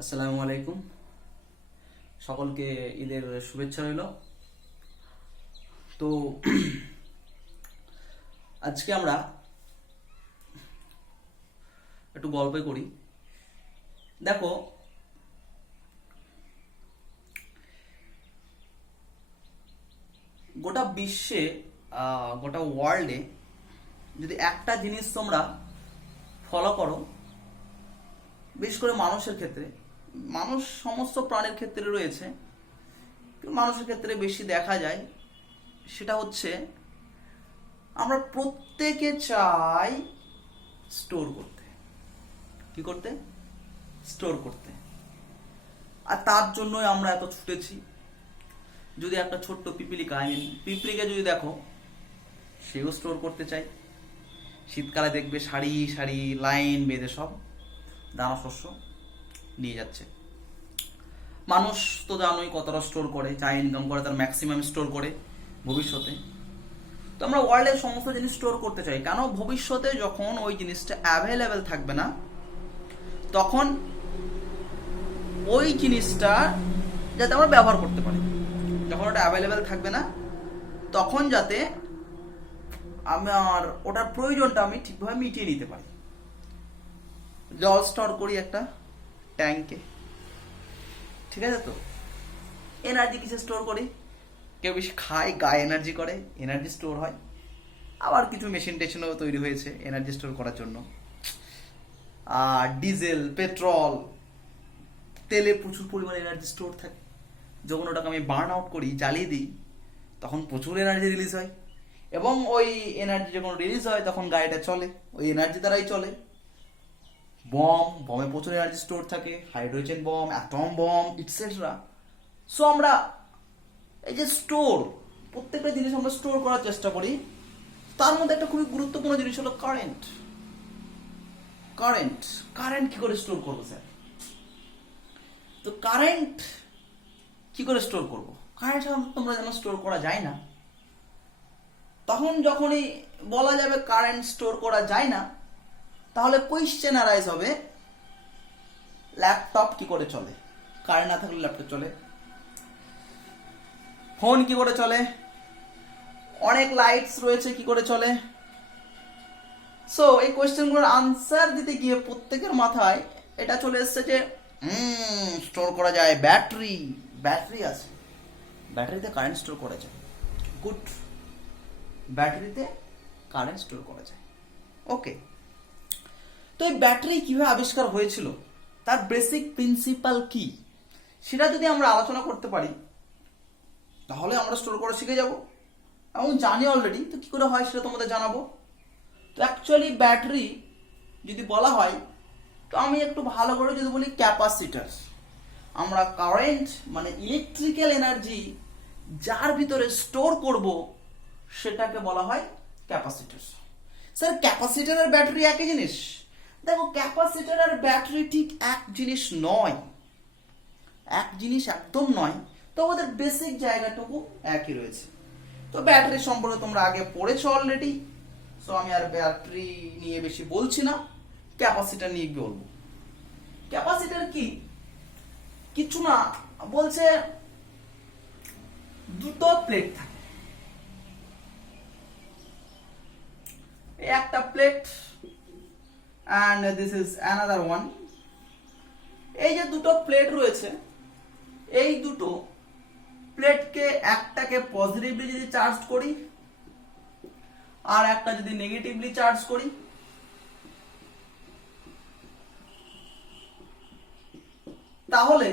আসসালামু আলাইকুম। সকলকে ঈদের শুভেচ্ছা রইল। তো আজকে আমরা একটু গল্প করি। দেখো, গোটা বিশ্বে গোটা ওয়ার্ল্ডে যদি একটা জিনিস তোমরা ফলো করো, বিশেষ করে মানুষের ক্ষেত্রে, মানুষ সমস্ত প্রাণীর ক্ষেত্রে রয়েছে, কিন্তু মানুষের ক্ষেত্রে বেশি দেখা যায়, সেটা হচ্ছে আমরা প্রত্যেকে চাই স্টোর করতে। কি করতে? স্টোর করতে। আর তার জন্যই আমরা এত ছুটেছি। যদি একটা ছোট্ট পিপিলিকা, পিঁপড়িকে যদি দেখো, সেও স্টোর করতে চাই। শীতকালে দেখবে সারি সারি লাইন বেঁধে সব দানা শস্য নিয়ে যাচ্ছে। মানুষ তো জানোই কতটা স্টোর করে, চাই ইনকাম করে, তার ম্যাক্সিমাম স্টোর করে ভবিষ্যতে। তো আমরা ওয়ার্ল্ডের সমস্ত জিনিস স্টোর করতে চাই, কেন? ভবিষ্যতে যখন ওই জিনিসটা অ্যাভেলেবেল থাকবে না, তখন ওই জিনিসটা যাতে আমরা ব্যবহার করতে পারি। যখন ওটা অ্যাভেলেবেল থাকবে না, তখন যাতে আমার ওটার প্রয়োজনটা আমি ঠিকভাবে মিটিয়ে নিতে পারি। জল স্টোর করি একটা ট্যাঙ্কে, ঠিক আছে? তো এনার্জি কিসে স্টোর করি? কেউ বেশি খায়, গায়ে এনার্জি করে, এনার্জি স্টোর হয়। আবার কিছু মেশিন টেশিনও তৈরি হয়েছে এনার্জি স্টোর করার জন্য। আর ডিজেল, পেট্রোল, তেলে প্রচুর পরিমাণে এনার্জি স্টোর থাকে। যখন ওটাকে আমি বার্ন আউট করি, জ্বালিয়ে দিই, তখন প্রচুর এনার্জি রিলিজ হয়। এবং ওই এনার্জি যখন রিলিজ হয়, তখন গাড়িটা চলে, ওই এনার্জি দ্বারাই চলে। বমে প্রচুর এনার্জি স্টোর থাকে, hydrogen bomb, atom bomb, etcetera. So আমরা এই যে স্টোর, প্রত্যেকটা জিনিস আমরা স্টোর করার চেষ্টা করি। তার মধ্যে একটা খুবই গুরুত্বপূর্ণ জিনিস হলো কারেন্ট। কারেন্ট কারেন্ট কি করে স্টোর করবো স্যার? তো কারেন্ট কি করে স্টোর করবো? কারেন্ট তোমরা যেন স্টোর করা যায় না, তখন যখনই বলা যাবে কারেন্ট স্টোর করা যায় না, তাহলে কোয়েশ্চেন অ্যারাইজ হবে, ল্যাপটপ কি করে চলে? কারেন্ট না থাকলে ল্যাপটপ চলে। ফোন কি করে চলে? অনেক লাইটস রয়েছে, কি করে চলে? সো এই কোয়েশ্চেনগুলোর আনসার দিতে গিয়ে প্রত্যেকের মাথায় এটা চলে এসছে যে স্টোর করা যায়, ব্যাটারি। ব্যাটারি আছে, ব্যাটারিতে কারেন্ট স্টোর করা যায়। গুড, ব্যাটারিতে কারেন্ট স্টোর করা যায়। ওকে, তো এই ব্যাটারি কিভাবে আবিষ্কার হয়েছিল, তার বেসিক প্রিন্সিপাল কি, সেটা যদি আমরা আলোচনা করতে পারি, তাহলে আমরা স্টোর করা শিখে যাব। এবং জানি অলরেডি, তো কি করে হয় সেটা তোমাদের জানাবো। তো অ্যাকচুয়ালি ব্যাটারি যদি বলা হয়, তো আমি একটু ভালো করে যদি বলি ক্যাপাসিটার। আমরা কারেন্ট মানে ইলেকট্রিক্যাল এনার্জি যার ভিতরে স্টোর করব, সেটাকে বলা হয় ক্যাপাসিটার। স্যার, ক্যাপাসিটার আর ব্যাটারি একই জিনিস? দেখো, ক্যাপাসিটার আর ব্যাটারি ঠিক এক জিনিস নয়, এক জিনিস একদম নয়। তো ওদের বেসিক জায়গাটুকু একই রয়েছে। তো ব্যাটারি সম্পর্কে তোমরা আগে পড়েছো অলরেডি, সো আমি আর ব্যাটারি নিয়ে বেশি বলছি না, ক্যাপাসিটার নিয়ে বলবো। ক্যাপাসিটার কি? কিছু না, বলছে দুটো প্লেট থাকে। একটা plate and this is another one. এই যে দুটো প্লেট রয়েছে, এই দুটো প্লেটকে একটাকে পজিটিভলি যদি চার্জ করি, আর একটা যদি নেগেটিভলি চার্জ করি, তাহলে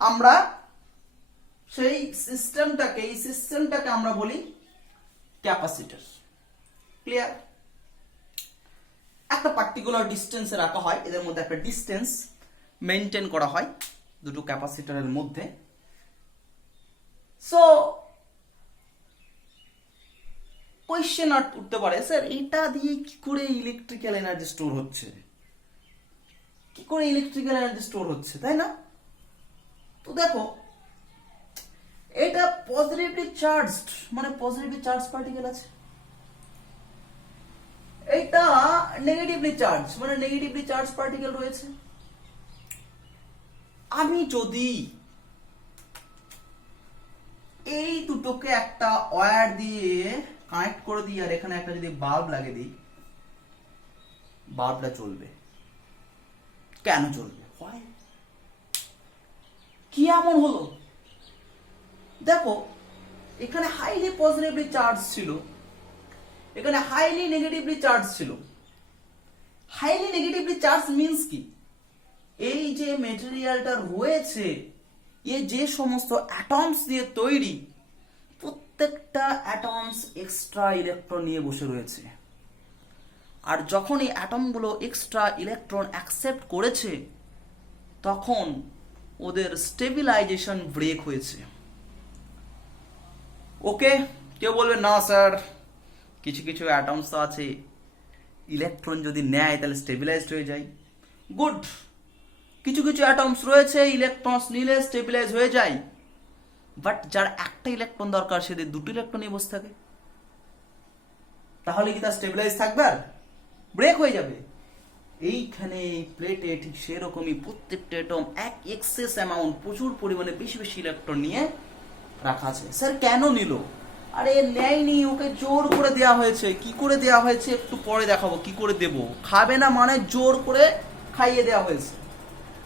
আমরা সেই সিস্টেমটাকে আমরা বলি ক্যাপাসিটর। ক্লিয়ার? একটা পার্টিকুলার ডিস্টেন্সে রাখা হয়, এদের মধ্যে একটা ডিস্টেন্স মেনটেন করা হয় দুটো ক্যাপাসিটরের মধ্যে। সো কোয়েশ্চেন উঠতে পারে, স্যার এটা দিয়ে কি করে ইলেকট্রিক্যাল এনার্জি স্টোর হচ্ছে? কি করে ইলেকট্রিক্যাল এনার্জি স্টোর হচ্ছে, তাই না? তো দেখো, এটা পজিটিভলি চার্জড, মানে পজিটিভলি চার্জ পার্টিকেল আছে। এটা নেগেটিভলি চার্জ, মানে নেগেটিভলি চার্জ পার্টিকেল রয়েছে। আমি যদি এই দুটোকে একটা ওয়্যার দিয়ে কানেক্ট করে দিই আর এখানে একটা যদি বাল্ব লাগিয়ে দিই, বাল্বটা চলবে। কেন চলবে? কি এমন হলো? দেখো, এখানে হাইলি পজিটিভলি চার্জ ছিল, এখানে হাইলি নেগেটিভলি চার্জ ছিল। হাইলি নেগেটিভলি চার্জ মিন্স কি? এই যে মেটেরিয়ালটা রয়েছে, এ যে সমস্ত অ্যাটমস দিয়ে তৈরি, প্রত্যেকটা অ্যাটমস এক্সট্রা ইলেকট্রন নিয়ে বসে রয়েছে। আর যখন এই অ্যাটমগুলো এক্সট্রা ইলেকট্রন অ্যাকসেপ্ট করেছে, তখন ওদের স্টেবিলাইজেশন ব্রেক হয়েছে। ওকে, কেউ বলবে না স্যার, কিছু কিছু অ্যাটমস তো আছে, ইলেকট্রন যদি নেয় তাহলে স্টেবিলাইজড হয়ে যায়। গুড, কিছু কিছু অ্যাটমস রয়েছে ইলেকট্রনস নিলে স্টেবিলাইজ হয়ে যায়, বাট যার একটা ইলেকট্রন দরকার সে দুটো ইলেকট্রন নিয়ে বসে থাকে, তাহলে কি তার স্টেবিলাইজ থাকবে? আর ব্রেক হয়ে যাবে। এইখানে প্লেটে ঠিক সেরকমই প্রত্যেকটা অ্যাটম এক এক্সেস অ্যামাউন্ট, প্রচুর পরিমাণে বেশি বেশি ইলেকট্রন নিয়ে রাখা আছে। স্যার কেন নিল? আরে নেয়নি, ওকে জোর করে দেওয়া হয়েছে। কি করে দেওয়া হয়েছে একটু পরে দেখাবো কি করে দেব। খাবে না মানে জোর করে খাইয়ে দেওয়া হয়েছে।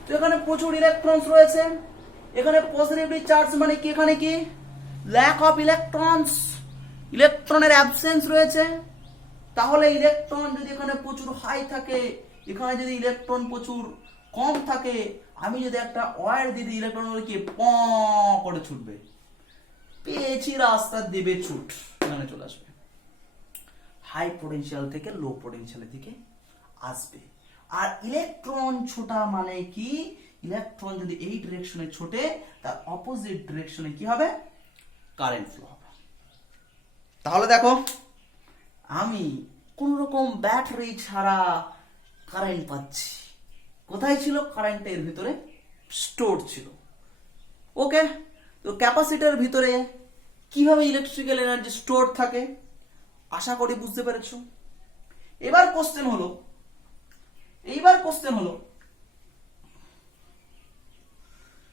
তো এখানে প্রচুর ইলেকট্রনস রয়েছে, এখানে পজিটিভলি চার্জ মানে কি? এখানে কি ল্যাক অফ ইলেকট্রনস, ইলেকট্রনের অ্যাবসেন্স রয়েছে। তাহলে ইলেকট্রন যদি এখানে প্রচুর হাই থাকে, এখানে যদি ইলেকট্রন প্রচুর কম থাকে, আমি যদি একটা ওয়্যার দিয়ে দিই, ইলেকট্রনগুলো কি প করে ছুটবে, পেয়েছি রাস্তা দেবে ছুট, এখানে চলে আসবে। হাই পোটেনশিয়াল থেকে লো পোটেনশিয়ালের দিকে আসবে। আর ইলেকট্রন ছোটা মানে কি? ইলেকট্রন যদি এই ডিরেকশনে ছোটে, তার অপোজিট ডিরেকশনে কি হবে? কারেন্ট ফ্লো হবে। তাহলে দেখো, আমি কোন রকম ব্যাটারি ছাড়া কারেন্ট পাচ্ছি। কোথায় ছিল? কারেন্টের ভিতরে স্টোর ছিল। ওকে, তো ক্যাপাসিটরের ভিতরে কিভাবে ইলেকট্রিক্যাল এনার্জি স্টোর থাকে আশা করি বুঝতে পেরেছো। এবার কোশ্চেন হলো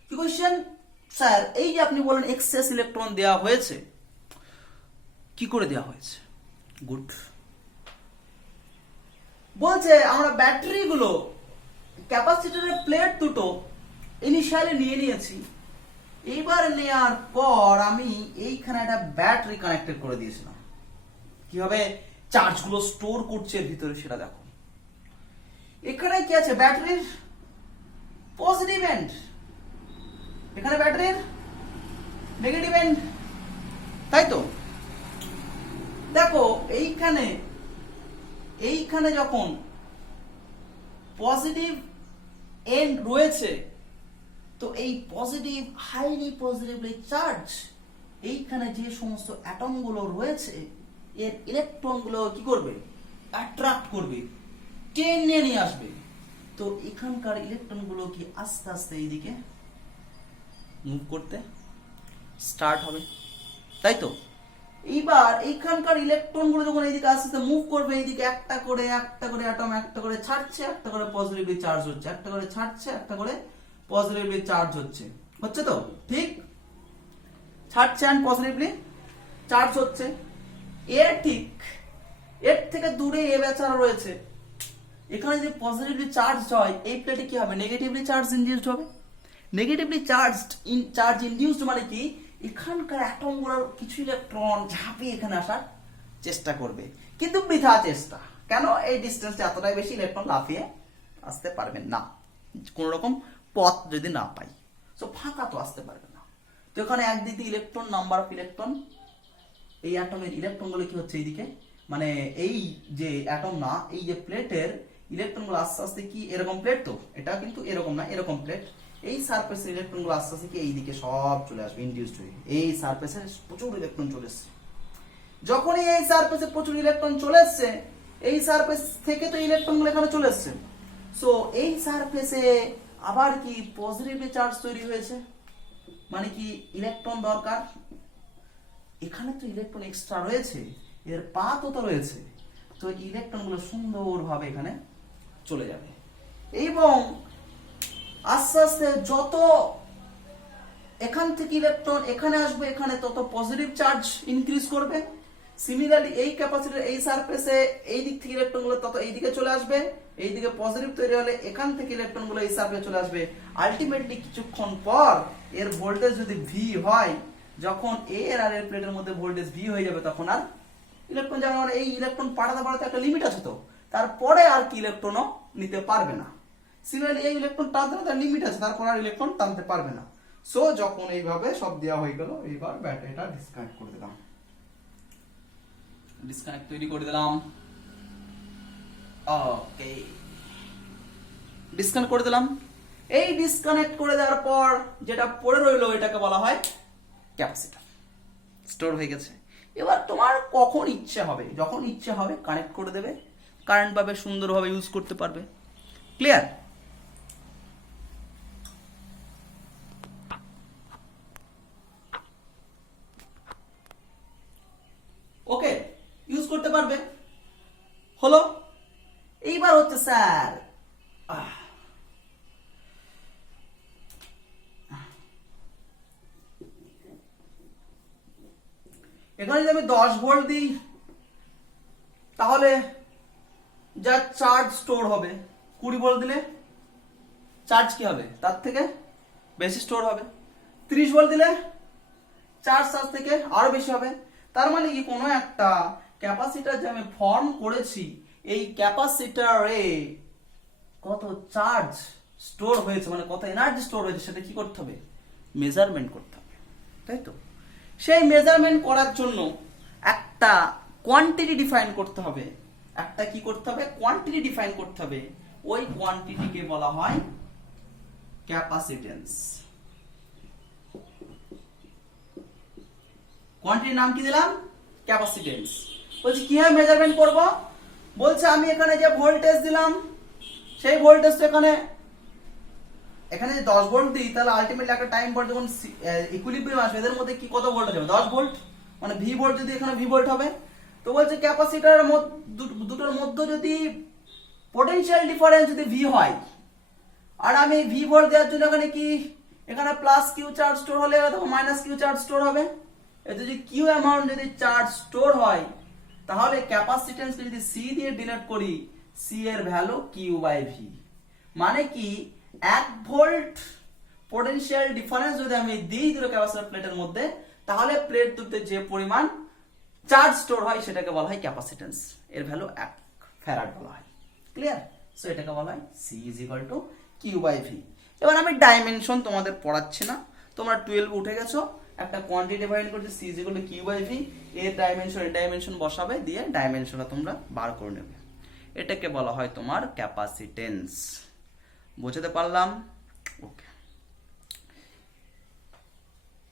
কি কোশ্চেন? স্যার এই যে আপনি বলেন এক্সেস ইলেকট্রন দেওয়া হয়েছে, কি করে দেওয়া হয়েছে? গুড, বলছে আমরা ব্যাটারি গুলো, ক্যাপাসিটরের প্লেট দুটো ইনিশিয়ালি নিয়ে নিয়েছি। এইবার নেওয়ার পর আমি এইখানে একটা ব্যাটারি কানেক্টেড করে দিয়েছিলাম। কিভাবে চার্জগুলো স্টোর করছে এর ভিতরে সেটা দেখো। এখানে কি আছে? ব্যাটারির পজিটিভ এন্ড, এখানে ব্যাটারির নেগেটিভ এন্ড, তাই তো? দেখো এইখানে যখন পজিটিভ এন্ড রয়েছে, তো এই পজিটিভ হাইলি পজিটিভলি চার্জ, এইখানে যে সমস্ত অ্যাটম গুলো রয়েছে এর ইলেকট্রন গুলো কি করবে? অ্যাট্রাক্ট করবে, টেনে নিয়ে আসবে। তো এখানকার ইলেকট্রন গুলো কি আস্তে আস্তে এইদিকে মুভ করতে স্টার্ট হবে, তাই তো? এইবার এইখানকার ইলেকট্রন গুলো যখন এইদিকে আস্তে আস্তে মুভ করবে, এইদিকে একটা করে অ্যাটম একটা করে ছাড়ছে, একটা করে পজিটিভলি চার্জ হচ্ছে, একটা করে ছাড়ছে, একটা করে পজিটিভলি চার্জ হচ্ছে তো? ঠিক, ছাড়ছে এন্ড পজিটিভলি চার্জ হচ্ছে। এর থেকে দূরে এ বেচারা রয়েছে, এখানে যদি পজিটিভলি চার্জ হয়, এই প্লেটে কি হবে? নেগেটিভলি চার্জ ইনডিউসড হবে। নেগেটিভলি চার্জ ইনডিউসড মানে কি? এখানকার অ্যাটম গুলোর কিছু ইলেকট্রন ঝাঁপিয়ে এখানে আসার চেষ্টা করবে, কিন্তু বৃথা চেষ্টা। কেন? এই ডিস্টেন্সটা এতটাই বেশি, ইলেকট্রন লাফিয়ে আসতে পারবে না, কোন রকম পথ যদি না পাই। সো ফাঁকা তো আসতে পারবে না। তো এখানে একদিকে ইলেকট্রন, নাম্বার অফ ইলেকট্রন, এই অ্যাটমের ইলেকট্রন গুলো কি হচ্ছে এইদিকে, মানে এই যে অ্যাটম না, এই যে প্লেটের ইলেকট্রন গুলো আস্তে আস্তে কি, এরকম প্লেট তো, এটা কিন্তু এরকম না, এরকম প্লেট, এই সারফেসের ইলেকট্রন গুলো আস্তে আস্তে কি এইদিকে সব চলে আসবে ইনডিউসড হয়ে। এই সারফেসে প্রচুর ইলেকট্রন চলে এসছে। যখনই এই সারফেসে প্রচুর ইলেকট্রন চলে এসছে, এই সারফেস থেকে তো ইলেকট্রন গুলো এখানে চলে এসছে। সো এই সারফেসে আবার কি পজিটিভলি চার্জ তৈরি হয়েছে, মানে কি ইলেকট্রন দরকার। এখানে তো ইলেকট্রন এক্সট্রা রয়েছে, এর পাতও তো রয়েছে, তো ইলেকট্রন গুলো সুন্দরভাবে এখানে চলে যাবে। এবং আস্তে আস্তে যত এখান থেকে ইলেকট্রন এখানে আসবে, এখানে তত পজিটিভ চার্জ ইনক্রিজ করবে। সিমিলারলি এই ক্যাপাসিটর এই সারফেসে এই দিক থেকে ইলেকট্রনগুলো তত এই দিকে চলে আসবে, এই দিকে পজিটিভ তৈরি হলে এখান থেকে ইলেকট্রনগুলো এই সারফেসে চলে আসবে। আলটিমেটলি কিছুক্ষণ পর এর ভোল্টেজ যদি ভি হয়, যখন এ আর এর প্লেটের মধ্যে ভোল্টেজ ভি হয়ে যাবে, তখন আর ইলেকট্রন যেমন এই ইলেকট্রন পাঠাতে পাঠাতে একটা লিমিট আছে, তো তারপরে আর কি ইলেকট্রনও নিতে পারবে না। সিমিলারলি এই ইলেকট্রন টানতে তার লিমিট আছে, তারপর আর ইলেকট্রন টানতে পারবে না। সো যখন এইভাবে সব দেওয়া হয়ে গেল, এইবার ব্যাটারিটা ডিসকানেক্ট করে দিলাম। ডিসকানেক্ট তৈরি করে দিলাম। ওকে, ডিসকানেক্ট করে দিলাম। এই ডিসকানেক্ট করে দেওয়ার পর যেটা পড়ে রইলো এটাকে বলা হয় ক্যাপাসিটর। স্টোর হয়ে গেছে। এবার তোমার কখন ইচ্ছে হবে, যখন ইচ্ছে হবে কানেক্ট করে দেবে, কারেন্ট পাবে, সুন্দরভাবে ইউজ করতে পারবে। ক্লিয়ার? ওকে, ইউজ করতে পারবে। হলো। এইবার হচ্ছে স্যার এখানে যদি আমি 10 ভোল্ট দিই, তাহলে যা চার্জ স্টোর হবে, 20 ভোল্ট দিলে চার্জ কি হবে, তার থেকে বেশি স্টোর হবে। 30 ভোল্ট দিলে চার্জ তার থেকে আরো বেশি হবে। তার মানে কি, কোনো একটা ক্যাপাসিটর যে আমি ফর্ম করেছি, এই ক্যাপাসিটরে কত চার্জ স্টোর হয়েছে, মানে কত এনার্জি স্টোর হয়েছে, সেটা কি করতে হবে, মেজারমেন্ট করতে হবে, তাই তো? সেই মেজারমেন্ট করার জন্য একটা কোয়ান্টিটি ডিফাইন করতে হবে। একটা কি করতে হবে, কোয়ান্টিটি ডিফাইন করতে হবে। ওই কোয়ান্টিটিকে বলা হয় ক্যাপাসিটেন্স। কোয়ান্টিটির নাম কি দিলাম, ক্যাপাসিটেন্স। বলছি কিভাবে মেজারমেন্ট করব, বলছে আমি এখানে যে ভোল্টেজ দিলাম, সেই ভোল্টেজ এখানে এখানে যে 10 ভোল্ট দিই, তাহলে আলটিমেটলি একটা টাইম পর যখন ইকুইলিব্রিয়াম আসবে, এদের মধ্যে কি কত ভোল্ট হবে, 10 ভোল্ট, মানে ভি ভোল্ট, যদি এখানে ভি ভোল্ট হবে। তো বলছে ক্যাপাসিটরের দুটোর মধ্যে যদি পোটেনশিয়াল ডিফারেন্স যদি ভি হয়, আর আমি ভি ভোল্ট দেওয়ার জন্য এখানে কি, এখানে প্লাস কিউ চার্জ স্টোর হলে মাইনাস কিউ চার্জ স্টোর হবে। যদি কিউ অ্যামাউন্ট যদি চার্জ স্টোর হয়, তাহলে ক্যাপাসিটেন্সকে যদি সি দিয়ে ডিনোট করি, সি এর ভ্যালু কিউ বাই ভি। মানে কি, 1 ভোল্ট পোটেনশিয়াল ডিফারেন্স যদি আমি দিই দুটো ক্যাপাসিটর প্লেটের মধ্যে, তাহলে প্লেট দুটোতে যে পরিমাণ চার্জ স্টোর হয় সেটাকে বলা হয় ক্যাপাসিটেন্স। এর ভ্যালু 1 ফ্যারাড বলা হয়। ক্লিয়ার? সো এটাকে বলা হয় C is equal to Q by V. এবার আমি ডাইমেনশন তোমাদের পড়াচ্ছি না, তোমরা 12 উঠে গেছো। একটা কোয়ান্টিটি ডিফাইন করছে C is equal to Q by V, এর ডাইমেনশন বসাবে, দিয়ে ডাইমেনশনটা তোমরা বার করে নেবে। এটাকে বলা হয় তোমার ক্যাপাসিটেন্স। বুঝতে পারলাম? ওকে।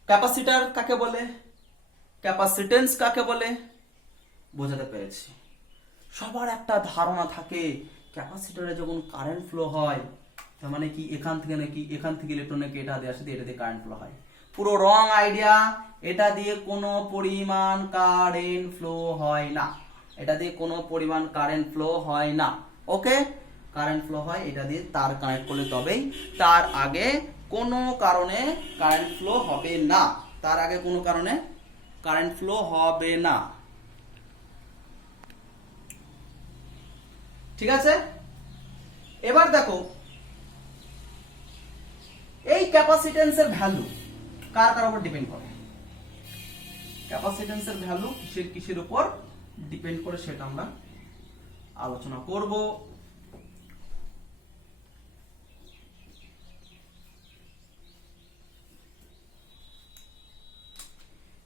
ক্যাপাসিটর কাকে বলে, ক্যাপাসিটেন্স কাকে বলে, বোঝাতে পেরেছি। সবার একটা ধারণা থাকে ক্যাপাসিটরে যখন কারেন্ট ফ্লো হয়, তার মানে কি এখান থেকে নাকি এখান থেকে ইলেকট্রন নাকি এটা দিয়ে আসে, এটা দিয়ে কারেন্ট ফ্লো হয়। পুরো রং আইডিয়া। এটা দিয়ে কোনো পরিমাণ কারেন্ট ফ্লো হয় না, এটা দিয়ে কোনো পরিমাণ কারেন্ট ফ্লো হয় না। ওকে, কারেন্ট ফ্লো হয় এটা দিয়ে তার কানেক্ট করলে তবেই, তার আগে কোনো কারণে কারেন্ট ফ্লো হবে না, তার আগে কোনো কারণে কারেন্ট ফ্লো হবে না। ঠিক আছে? এবার দেখো এই ক্যাপাসিটেন্সের ভ্যালু কার কার উপর ডিপেন্ড করে, ক্যাপাসিটেন্সের ভ্যালু কিসের কিসের উপর ডিপেন্ড করে সেটা আমরা আলোচনা করব।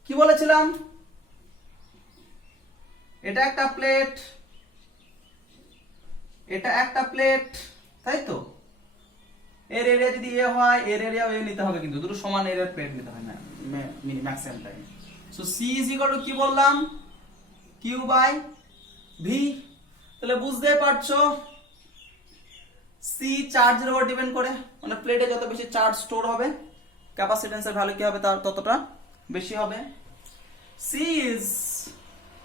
কি বলেছিলাম, এটা একটা প্লেট, এটা একটা প্লেট, তাই তো? এর এরিয়া যদি এ হয়, এর এরিয়া এ নিতে হবে, কিন্তু দুটো সমান এরিয়ার প্লেট নিতে হয় না maximum time. So C is equal to কি বললাম, কিউ বাই ভি। তাহলে বুঝতে পারছো সি চার্জের উপর ডিপেন্ড করে, মানে প্লেটে যত বেশি চার্জ স্টোর হবে, ক্যাপাসিটেন্সের ভ্যালু কি হবে, তার ততটা বেশি হবে। C is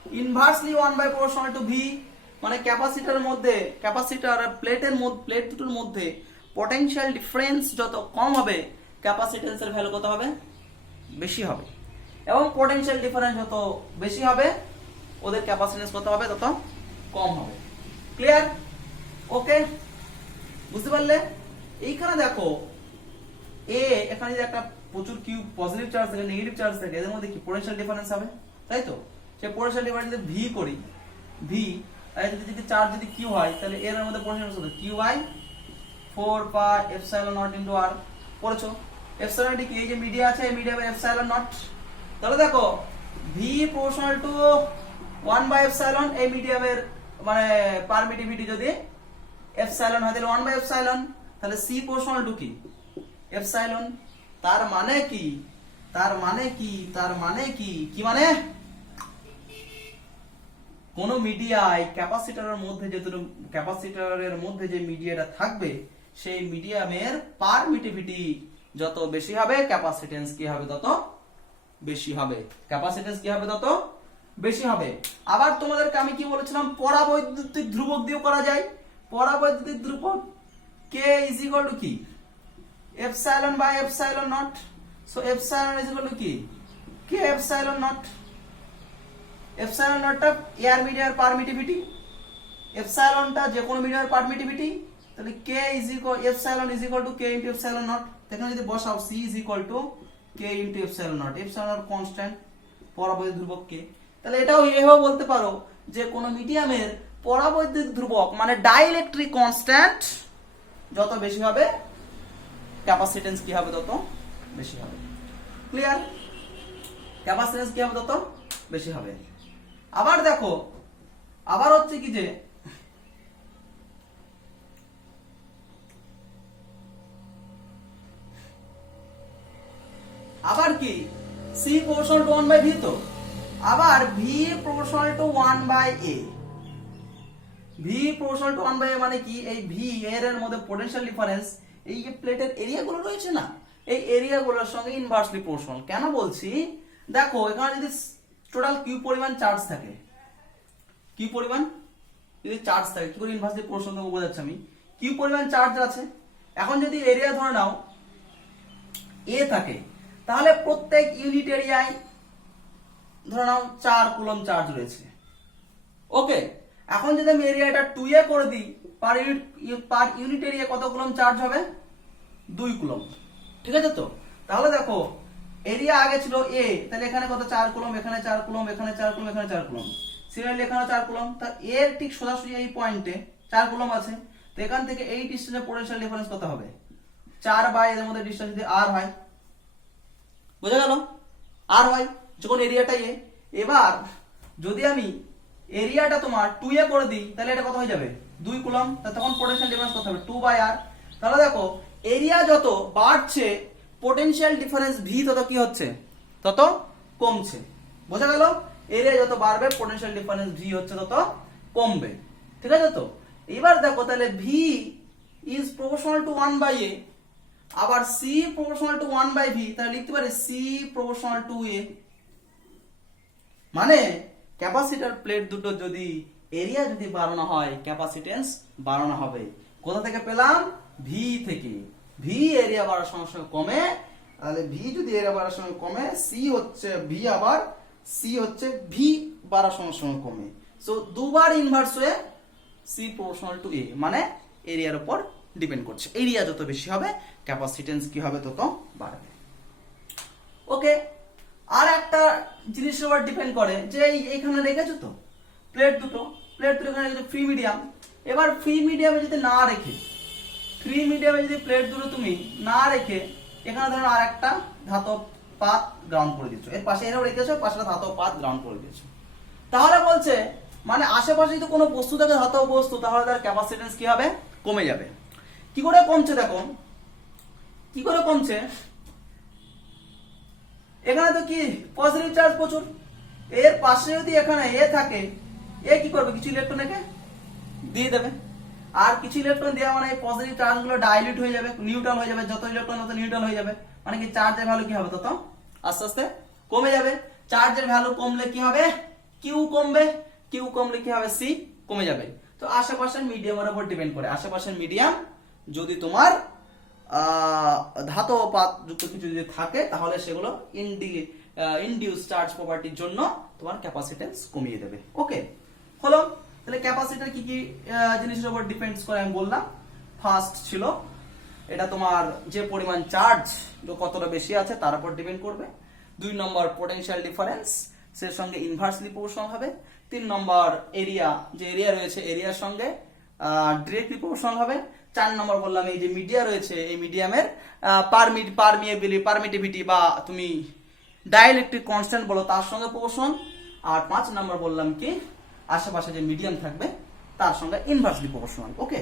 inversely 1/proportional to V, মানে ক্যাপাসিটরের মধ্যে, ক্যাপাসিটর আর প্লেটের মধ্যে, প্লেট দুটোর মধ্যে পোটেনশিয়াল ডিফারেন্স যত কম হবে ক্যাপাসিটেন্সের ভ্যালু কত হবে, বেশি হবে, এবং পোটেনশিয়াল ডিফারেন্স যত বেশি হবে ওদের ক্যাপাসিটেন্স কত হবে, তত কম হবে। ক্লিয়ার? ওকে, বুঝতে পারলে? এইখানে দেখো এখানে যদি একটা প্রচুর কিউ পজিটিভ চার্জ থাকে, নেগেটিভ চার্জ থাকে, এদের মধ্যে কি পোটেনশিয়াল ডিফারেন্স হবে, তাই তো? সেই পোটেনশিয়াল ডিফারেন্স যদি ভি করি, ভি যদি চার্জ যদি কিউ হয়, তাহলে এর মধ্যে পোটেনশিয়াল কত, Q by 4 pi epsilon naught into R. পড়েছো? এপসাইলন কি, এই যে মিডিয়া আছে, এই মিডিয়া বাই এপসাইলন নট। তাহলে দেখো V proportional to 1 by epsilon, এই মিডিয়ামের মানে পারমিটিভিটি যদি এপসাইলন হয় তাহলে 1 বাই এপসাইলন, তাহলে সি প্রপোর্শনাল টু কি, এপসাইলন। তার মানে কি, তার মানে কি, তার মানে কি, কি মানে কোন মিডিয়ায় ক্যাপাসিটরের মধ্যে ক্যাপাসিটরের মধ্যে যে মিডিয়াটা থাকবে সেই মিডিয়ামের পারমিটিভিটি যত বেশি হবে ক্যাপাসিটেন্স কি হবে, তত বেশি হবে। ক্যাপাসিটেন্স কি হবে, তত বেশি হবে। আবার তোমাদেরকে আমি কি বলেছিলাম, পরাবৈদ্যুতিক ধ্রুবক দিয়েও করা যায়। পরাবৈদ্যুতিক ধ্রুবক কে ইজ ইকুয়াল টু কি, epsilon by epsilon naught. So epsilon is equal to কি, কে এপসাইলন নট। এপসাইলনটা এয়ার মিডিয়ার পারমিটিভিটি, এপসাইলনটা যে কোনো মিডিয়ার পারমিটিভিটি, তাহলে K is equal epsilon is equal to K into epsilon naught. এখানে যদি বসাও C is equal to K into epsilon naught, epsilon constant, পরাবৈদ্যুতিক ধ্রুবক কে। তাহলে এটাও এভাবে বলতে পারো যে কোন মিডিয়ামের পরাবৈদ্যুতিক ধ্রুবক মানে ডাইইলেকট্রিক কনস্ট্যান্ট যত বেশি হবে ক্যাপাসিটেন্স কি হবে, তত বেশি হবে। ক্লিয়ার? ক্যাপাসিটেন্স কি হবে, তত বেশি হবে। আবার দেখো, আবার হচ্ছে কি যে আবার কি C proportional to 1 by V, তো আবার V proportional to 1 by A. V proportional to 1 by A মানে কি, এই ভি এর মধ্যে পোটেনশিয়াল ডিফারেন্স এই যে প্লেটের এরিয়াগুলো রয়েছে না, এই এরিয়াগুলোর সঙ্গে ইনভার্সলি প্রপোর্শনাল। কেন বলছি, দেখো এখানে যদি টোটাল কিউ পরিমাণ চার্জ থাকে, কিউ পরিমাণ যদি চার্জ থাকে, কি করে ইনভার্সলি প্রপোর্শনাল দেবো বোঝাচ্ছি আমি। কিউ পরিমাণ চার্জ আছে, এখন যদি এরিয়া ধরে নাও এ থাকে, তাহলে প্রত্যেক ইউনিট এরিয়ায় ধরে নাও 4 কুলম চার্জ রয়েছে। ওকে, এখন যদি আমি এরিয়াটা 2 এ করে দিই, পার ইউনিট এরিয়া কত কুলম চার্জ হবে, 2 কুলম। ঠিক আছে তো? তাহলে দেখো এরিয়া আগে ছিল এ, তাহলে এখানে কত 4 কুলম, এখানে 4 কুলম, এখানে 4 কুলম, এখানে 4 কুলম, সিমিলারলি এখানে 4 কুলম। তা এর ঠিক সোজাসুজি এই পয়েন্টে 4 কুলম আছে, তো এখান থেকে এই ডিসটেন্সের পোটেনশিয়াল ডিফারেন্স কত হবে, 4 বাই এর মধ্যে ডিসটেন্স যদি আর হয়, বোঝা গেল, আর হয় যখন এরিয়াটা এ। এবার যদি আমি এরিয়াটা তোমার 2 এ করে দিই, তাহলে এটা কত হয়ে যাবে, 2 কুলম, তখন পোটেনশিয়াল ডিফারেন্স কত হবে, 2 বাই আর। তাহলে দেখো এরিয়া যত বাড়ছে পোটেনশিয়াল ডিফারেন্স ভি তত কি হচ্ছে, তত কমছে। বোঝা গেল? এরিয়া যত বাড়বে পোটেনশিয়াল ডিফারেন্স ভি হচ্ছে তত কমবে। ঠিক আছে তো? এবার দেখো তাহলে V is proportional to 1 by A, আবার C proportional to 1 by V, তাহলে লিখতে পারি সি প্রপোর্শনাল টু এ। মানে ক্যাপাসিটর প্লেট দুটো যদি এরিয়া যদি বাড়ানো হয় ক্যাপাসিটেন্স বাড়ানো হবে। কোথা থেকে পেলাম, ভি থেকে। ভি এরিয়া বাড়ার সঙ্গে সঙ্গে কমে, তাহলে ভি যদি এরিয়া বাড়ার সঙ্গে কমে, সি হচ্ছে ভি, আবার সি হচ্ছে ভি বাড়ার সঙ্গে সঙ্গে কমে। সো দুবার ইনভার্স হয়ে সি প্রপোর্শনাল টু এ, মানে এরিয়ার উপর ডিপেন্ড করছে। এরিয়া যত বেশি হবে ক্যাপাসিটেন্স কি হবে, তত বাড়বে। ওকে, আর একটা জিনিসের উপর ডিপেন্ড করে যে এইখানে রেখেছো তো প্লেট দুটো এখানে রেখেছো ফ্রি মিডিয়াম। এবার ফ্রি মিডিয়ামে যদি না রেখে, ফ্রি মিডিয়ামে যদি প্লেট দুটো তুমি না রেখে এখানে ধরো আর একটা ধাতব পাত গ্রাউন্ড করে দিচ্ছ, এর পাশে এরাও রেখেছো, পাশে ধাতব পাত গ্রাউন্ড করে দিয়েছো, তাহলে বলছে মানে আশেপাশে যদি কোনো বস্তু থাকে ধাতব বস্তু, তাহলে তার ক্যাপাসিটেন্স কি হবে, কমে যাবে। কি করে কমছে দেখো, কি করে কমছে, এখানে তো কি পজিটিভ চার্জ প্রচুর, এর পাশে যদি এখানে এ থাকে, এ কি করবে, কিছু ইলেকট্রন একে দিয়ে দেবে, আর কিছু ইলেকট্রন দেওয়া মানে পজিটিভ চার্জ গুলো ডাইলিউট হয়ে যাবে, নিউট্রাল হয়ে যাবে, যত ইলেকট্রন তত নিউট্রাল হয়ে যাবে, মানে কি চার্জের ভ্যালু কি হবে, তত আস্তে আস্তে কমে যাবে। চার্জের ভ্যালু কমলে কি হবে, কিউ কমবে, কিউ কমলে কি হবে, সি কমে যাবে। তো আশেপাশের মিডিয়ামের উপর ডিপেন্ড করে, আশেপাশের মিডিয়াম যদি তোমার ধাতব পাত যুক্ত কিছু যদি থাকে তাহলে সেগুলো ইনডিউস চার্জ প্রপার্টির জন্য তোমার ক্যাপাসিটেন্স কমিয়ে দেবে। ওকে, হলো। তাহলে ক্যাপাসিটর কি কি জিনিসের উপর ডিপেন্ডস করে আমি বললাম। ফার্স্ট ছিল এটা তোমার যে পরিমাণ চার্জ কতটা বেশি আছে তার উপর ডিপেন্ড করবে। 2 নম্বর পোটেনশিয়াল ডিফারেন্স, সে সঙ্গে ইনভার্সলি প্রপোর্শনাল হবে। 3 নম্বর এরিয়া, যে এরিয়া রয়েছে এরিয়ার সঙ্গে ডিরেক্টলি প্রপোর্শনাল হবে। 4 নম্বর বললাম এই যে মিডিয়া রয়েছে এই মিডিয়ামের পারমিটিভিটি বা তুমি ডাইইলেকট্রিক কনস্ট্যান্ট বলো তার সঙ্গে প্রপোর্শনাল। আর 5 নম্বর বললাম কি আশেপাশে যে মিডিয়াম থাকবে তার সঙ্গে ইনভার্সলি প্রপোর্শনাল। ওকে,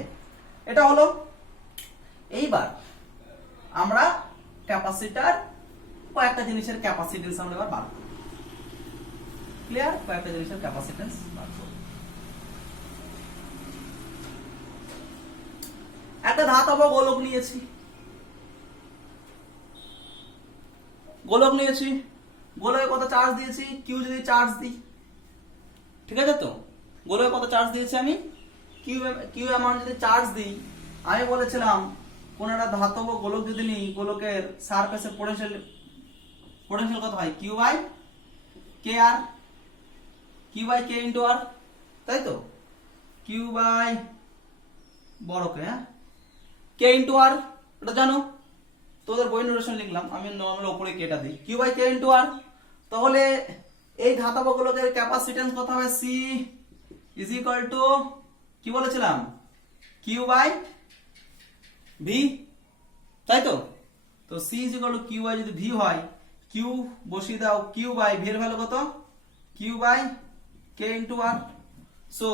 এটা হলো। এইবার আমরা ক্যাপাসিটর কয়েকটা জিনিসের ক্যাপাসিটেন্স আমরা এবার বার করব। ক্লিয়ার? কয়েকটা জিনিসের ক্যাপাসিটেন্স বার করব। একটা ধাতব গোলক নিয়েছি, গোলকে কত চার্জ দিয়েছি, কিউ যদি চার্জ দিই, ঠিক আছে তো? গোলকে কত চার্জ দিয়েছি আমি, কিউ অ্যামাউন্ট যদি চার্জ দিই, আমি বলেছিলাম কোন একটা ধাতব গোলক যদি নিই, গোলকের সারফেসে পোটেনশিয়াল কত হয়, কিউ বাই কে ইন্টু আর, তাই তো? কিউ বাই বড় কে, হ্যাঁ, কে ইন্টু আর, এটা জানো, তোদের বই নোটেশন লিখলাম, আমি নর্মাল উপরে কেটা দিই, কিউ বাই কে ইন্টু আর। তাহলে এই ধাতব গোলকের ক্যাপাসিটেন্স কত হবে, সি ইজ ইকুয়াল টু কি বলেছিলাম, কিউ বাই ভি, তাই তো? তো C is equal to Q by যদি ভি হয়, কিউ বসিয়ে দাও, কিউ বাই ভি এর ভ্যালু কত, Q by K into R. So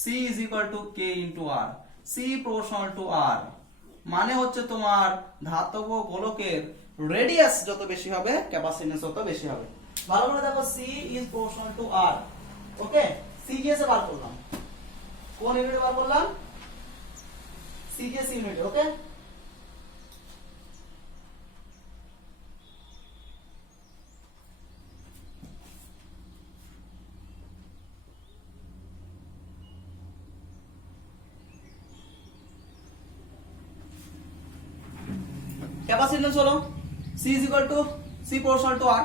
C is equal to K into R, C proportional to R, মানে হচ্ছে তোমার ধাতব গোলকের রেডিয়াস যত বেশি হবে ক্যাপাসিটেন্স তত বেশি হবে। ভালো করে দেখো, C is proportional to R. Okay, CGS এ বার করলাম, কোন ইউনিটে বার করলাম, সিজিএস ইউনিটে। ওকে, ক্যাপাসিটেন্স হলো C is equal to C proportional to R।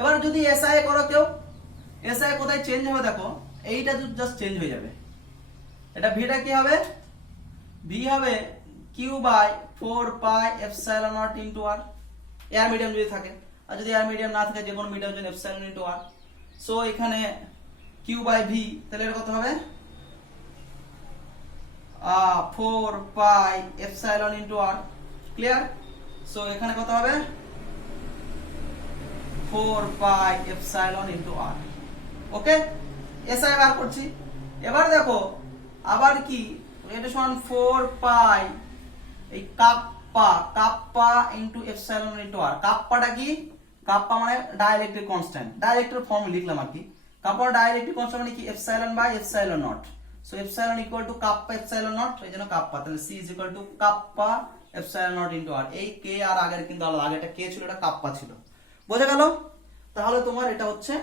এবার যদি SI করো কেউ, SI কোথায় চেঞ্জ হবে দেখো, এইটা জাস্ট চেঞ্জ হয়ে যাবে। এটা ভিটা কি হবে, V হবে Q by 4 pi epsilon naught into R, air medium যদি থাকে। আর যদি এয়ার মিডিয়াম না থাকে, যে কোনো মিডিয়াম জন্য এপসাইলন ইনটু R। সো এখানে Q বাই V, তাহলে এটা কত হবে, 4 pi epsilon into R। Clear? So এখানে কত হবে, 4 পাই এপসাইলন ইনটু আর। ওকে, এসআই বার করছি। এবার দেখো আবার কি, এটা সমান 4 পাই এই কাপ্পা ইনটু এপসাইলন ইনটু আর। কাপ্পাটা কি, কাপ্পা মানে ডাইইলেকট্রিক কনস্ট্যান্ট, ডাইইলেকট্রিক ফর্ম লিখলাম আর কি। কাপ্পা ডাইইলেকট্রিক কনস্ট্যান্ট মানে কি, epsilon by epsilon naught. So epsilon equal to kappa epsilon naught, এই জন্য কাপ্পা। তাহলে C is equal to kappa epsilon naught into R. এই কে আর আগের কিন্তু আলাদা, আগে এটা কে ছিল, এটা কাপ্পা ছিল। বোঝা গেল? তাহলে তোমার এটা হচ্ছে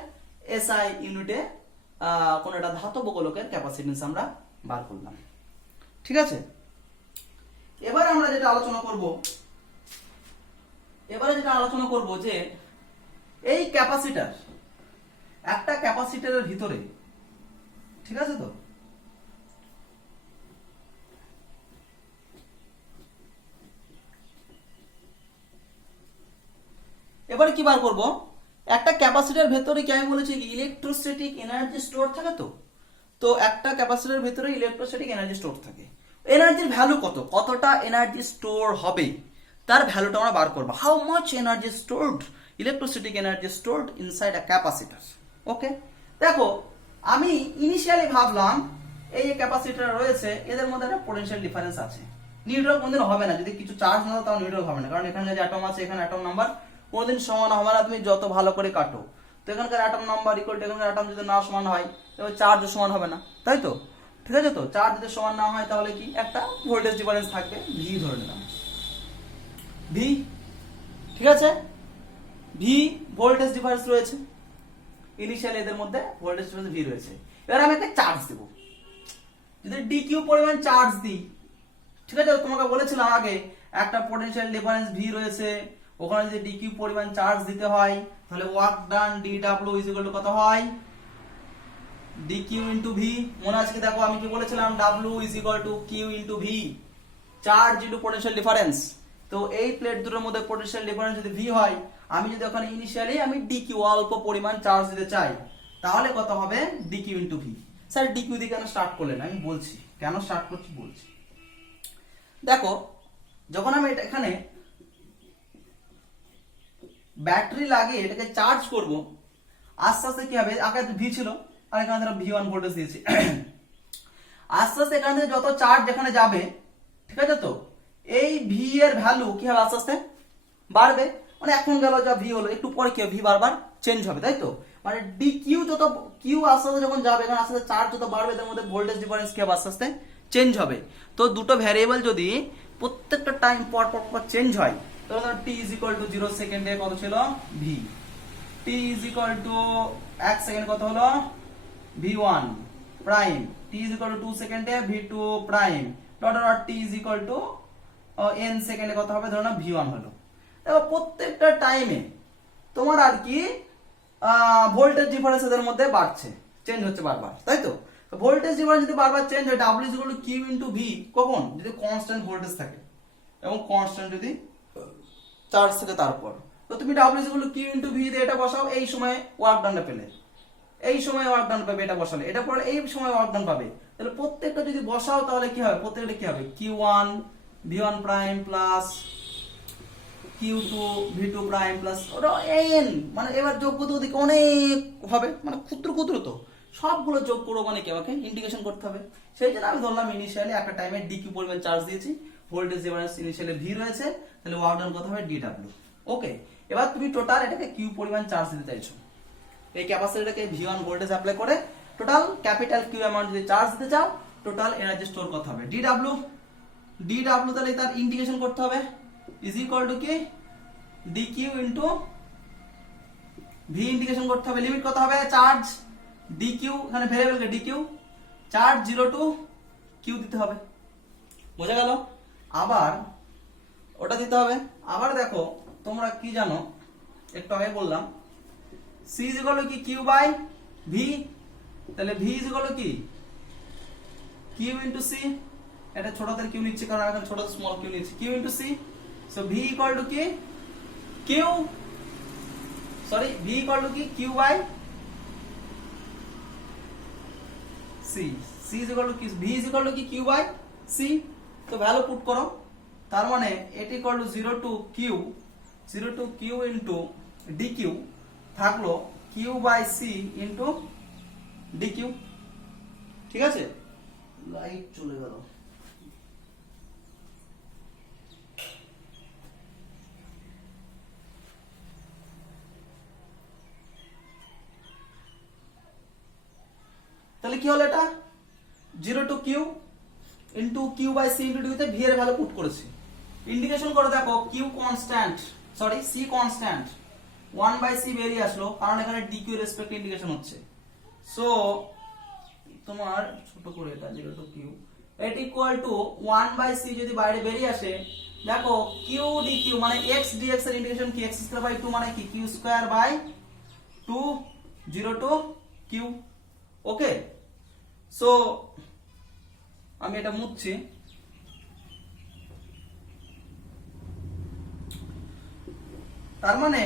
এসআই ইউনিটে কোন একটা ধাতব গোলকের ক্যাপাসিটেন্স আমরা বার করলাম। ঠিক আছে, এবারে আমরা যেটা আলোচনা করব, যে এই ক্যাপাসিটর, একটা ক্যাপাসিটরের ভিতরে, ঠিক আছে তো, এবারে কি বার করব, একটা ক্যাপাসিটর ভেতরে কি আমি বলেছি কি ইলেকট্রোস্ট্যাটিক এনার্জি স্টোর থাকে। তো একটা ক্যাপাসিটরের ভেতরে ইলেকট্রোস্ট্যাটিক এনার্জি স্টোর থাকে। এনার্জির ভ্যালু কতটা এনার্জি স্টোর হবে তার ভ্যালুটা আমরা বার করব। How much energy stored, electrostatic energy stored inside a capacitor. Okay, দেখো আমি ইনিশিয়ালি ভাবলাম এই যে ক্যাপাসিটর রয়েছে এদের মধ্যে একটা পোটেনশিয়াল ডিফারেন্স আছে। নিউট্রাল কোনদিন হবে না, যদি কিছু চার্জ না হয় তাও নিউট্রাল হবে না, কারণ এখানে যে অ্যাটম আছে, এখানে অ্যাটম নাম্বার কোনদিন সমান হবে না, তুমি যত ভালো করে কাটো। তো এখানকার অ্যাটম নাম্বার ইকুয়াল টু এখানকার অ্যাটম যদি না সমান হয় তবে চার্জ সমান হবে না, তাই তো? ঠিক আছে তো, চার্জ যদি সমান না হয় তাহলে কি একটা ভোল্টেজ ডিফারেন্স থাকবে, ভি ধরে নিলাম, ভি। ঠিক আছে, ভি ভোল্টেজ ডিফারেন্স রয়েছে ইনিশিয়ালি, এদের মধ্যে ভোল্টেজ ডিফারেন্স ভি রয়েছে। এবার আমি একটা চার্জ দেব, যদি ডি কিউ পরিমাণ চার্জ দিই, ঠিক আছে, তোমাকে বলেছিলাম আগে একটা পোটেনশিয়াল ডিফারেন্স ভি রয়েছে, ওখানে যদি ডি কিউ পরিমাণ চার্জ দিতে হয় তাহলে work done D W is equal two কত হয়, ডি কিউ ইন্টু ভি। মনে আছে কি? দেখো আমি কি বলেছিলাম, W is equal to Q into V, charge into potential difference. তো এই প্লেট দুটোর মধ্যে পোটেনশিয়াল ডিফারেন্স যদি ভি হয়, আমি যদি ওখানে ইনিশিয়ালি আমি ডি কিউ অল্প পরিমাণ চার্জ দিতে চাই, তাহলে কত হবে, d Q into V. Sir d Q দিয়ে কেন স্টার্ট করলেন? আমি বলছি কেন স্টার্ট করছি, বলছি। দেখো যখন আমি এখানে ব্যাটারি লাগিয়ে এটাকে চার্জ করব, আস্তে আস্তে কি হবে, আগে ভি ছিল আর এখানে ধরো ভি1 ভোল্টেজ দিয়েছি, আস্তে আস্তে এখান থেকে যত চার্জ এখানে যাবে, ঠিক আছে, তো এই ভি এর ভ্যালু কি হবে, আস্তে আস্তে বাড়বে। মানে এখন গেল যা ভি হলো, একটু পরে কি ভি বারবার চেঞ্জ হবে, তাই তো? মানে ডি কিউ যত কিউ আস্তে আস্তে যখন যাবে, এখানে আস্তে আস্তে চার্জ যত বাড়বে, এর মধ্যে ভোল্টেজ ডিফারেন্স কি হবে, আস্তে আস্তে চেঞ্জ হবে। তো দুটো ভ্যারিয়েবল যদি প্রত্যেকটা টাইম পর পর পর চেঞ্জ হয়, তাহলে টি ইজ ইকুয়াল টু 0 সেকেন্ডে কত ছিল, V. T is equal to 1 second কত হলো, V1 prime. T is equal two 2 সেকেন্ডে ভি2 prime, dot dot T is equal two n সেকেন্ডে কত হবে, ধরো না ভি1 হলো। দেখো প্রত্যেকটা টাইমে তোমার আর কি ভোল্টেজ ডিফারেন্স এদের মধ্যে বাড়ছে, চেঞ্জ হচ্ছে বারবার, তাই তো? ভোল্টেজ ডিফারেন্স যদি বারবার চেঞ্জ হয়, W is equal to Q into V, কখন, যদি কনস্ট্যান্ট ভোল্টেজ থাকে এবং কনস্ট্যান্ট যদি চার্জ থাকে তারপর। তো তুমি W is equal to Q into V দিয়ে এটা বসাও, এই সময় ওয়ার্ক ডানটা পেলে, এই সময় ওয়ার্ক ডান পাবে, এটা বসালে এটা পরে এই সময় ওয়ার্ক ডান পাবে। তাহলে প্রত্যেকটা যদি বসাও তাহলে কি হবে, প্রত্যেকটা কি হবে, Q one V one prime plus Q two V two prime plus ওটা এন, মানে এবার যোগ করতে ওদিকে অনেক হবে, মানে ক্ষুদ্র ক্ষুদ্র, তো সবগুলো যোগ করবো, মানে কি আমাকে ইন্টিগ্রেশন করতে হবে। সেই জন্য আমি ধরলাম ইনিশিয়ালি একটা টাইমে ডি কিউ পরিমাণ চার্জ দিয়েছি, ভোল্টেজ ডিফারেন্স ইনিশিয়ালি ভি রয়েছে, তাহলে ওয়ার্ক ডান কত হবে, ডি ডাব্লিউ। ওকে, এবার তুমি টোটাল এটাকে কিউ পরিমাণ চার্জ দিতে চাইছো, এই ক্যাপাসিটরটাকে ভি1 ভোল্টেজ অ্যাপ্লাই করে টোটাল ক্যাপিটাল কিউ অ্যামাউন্ট যদি চার্জ দিতে চাও, টোটাল এনার্জি স্টোর করতে হবে, ডি ডাব্লিউ। ডি ডাব্লিউ তাহলে তার ইন্টিগ্রেশন করতে হবে, ইজ ইকুয়াল টু কি, D Q into V integration করতে হবে, লিমিট কত হবে, চার্জ ডি কিউ, এখানে ভেরিয়েবলকে D Q, charge 0 to Q দিতে হবে, বোঝা গেল? আবার ওটা দিতে হবে। আবার দেখো তোমরা কি জানো, একটু আগে বললাম C is equal to কি Q by V, তাহলে V is equal to কি Q into C, এটা ছোটদের Q নিচ্ছি কারণ এখন ছোট স্মল Q নিচ্ছি, Q into C, so V equal to কি Q, sorry V equal to কি Q by C, C is equal to কি V is equal to কি Q by C, তো ভ্যালু পুট করো, তার মানে এটি equal to 0 to Q into dq থাকলো q by c into dq, ঠিক আছে? লাইট চলে গেল, তাহলে কি হলো, এটা 0 to q into q by c into dq তে v এর ভ্যালু পুট করেছি, ইন্টিগ্রেশন করে দেখো q constant, sorry c constant, 1 by c বেরিয়ে আসলো কারণ এখানে dq এর রেসপেক্টে ইন্টিগ্রেশন হচ্ছে। সো তোমার ছোট করে এটা 0 to q at equal to 1 by c যদি বাইরে বেরিয়ে আসে, দেখো q dq মানে x dx এর ইন্টিগ্রেশন কি, x স্কয়ার বাই 2 মানে কি q square by 2, 0 to q। Okay, so আমি এটা মুছছি, তার মানে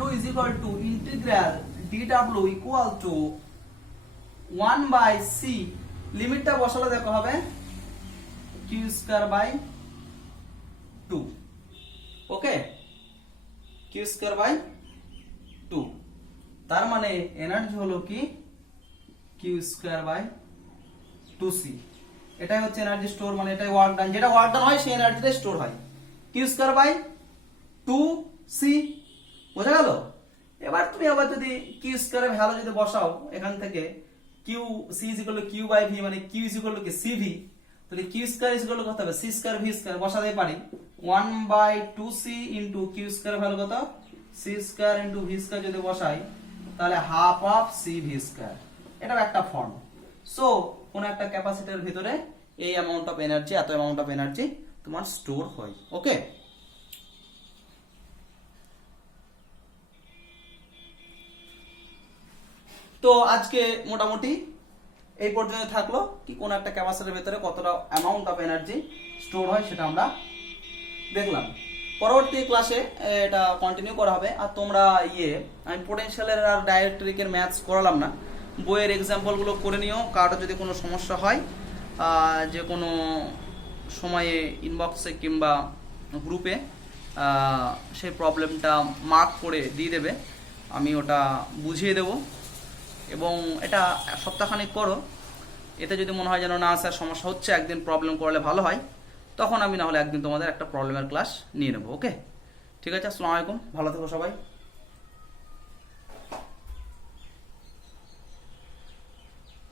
w is equal to integral dw equal to 1 by c, লিমিটটা বসালে দেখো হবে q square by 2, okay, q square by 2, তার মানে এনার্জি হলো কি q স্কয়ার বাই 2c, এটাই হচ্ছে এনার্জি স্টোর, মানে এটাই ওয়ার্ক ডান, যেটা ওয়ার্ক ডান হয় সেই এনার্জিটা স্টোর হয় q স্কয়ার বাই 2c, বোঝা গেল? এবার তুমি আবার যদি q স্কয়ারের ভ্যালু যদি বসাও এখান থেকে q c is equal to q by v মানে q is equal to কি cv, তাহলে q square is equal to কত হবে c স্কয়ার v স্কয়ার, বসাতে পারি 1 by 2c into q square value কত c square into v square, যদি বসাই তাহলে half of c v square, এটাও একটা ফর্ম। সো কোন একটা ক্যাপাসিটরের ভিতরে এই অ্যামাউন্ট অফ এনার্জি, এত অ্যামাউন্ট অফ এনার্জি তোমার স্টোর হয়। ওকে, তো আজকে মোটামুটি এই পর্যন্ত থাকলো, কি কোন একটা ক্যাপাসিটরের ভেতরে কতটা অ্যামাউন্ট অফ এনার্জি স্টোর হয় সেটা আমরা দেখলাম। পরবর্তী ক্লাসে এটা কন্টিনিউ করা হবে। আর তোমরা আমি পোটেনশিয়ালের আর ডাইরেক্ট্রিকের ম্যাথস করালাম না, বইয়ের এক্সাম্পলগুলো করে নিও। কারোর যদি কোনো সমস্যা হয় যে কোনো সময়ে ইনবক্সে কিংবা গ্রুপে সেই প্রবলেমটা মার্ক করে দিয়ে দেবে, আমি ওটা বুঝিয়ে দেব। এবং এটা সপ্তাহখানেক করো, এতে যদি মনে হয় যেন না স্যার সমস্যা হচ্ছে, একদিন প্রবলেম করলে ভালো হয়, তখন আমি না হলে একদিন তোমাদের একটা প্রবলেমের ক্লাস নিয়ে নেবো। ওকে, ঠিক আছে, আসসালামু আলাইকুম, ভালো থেকো সবাই।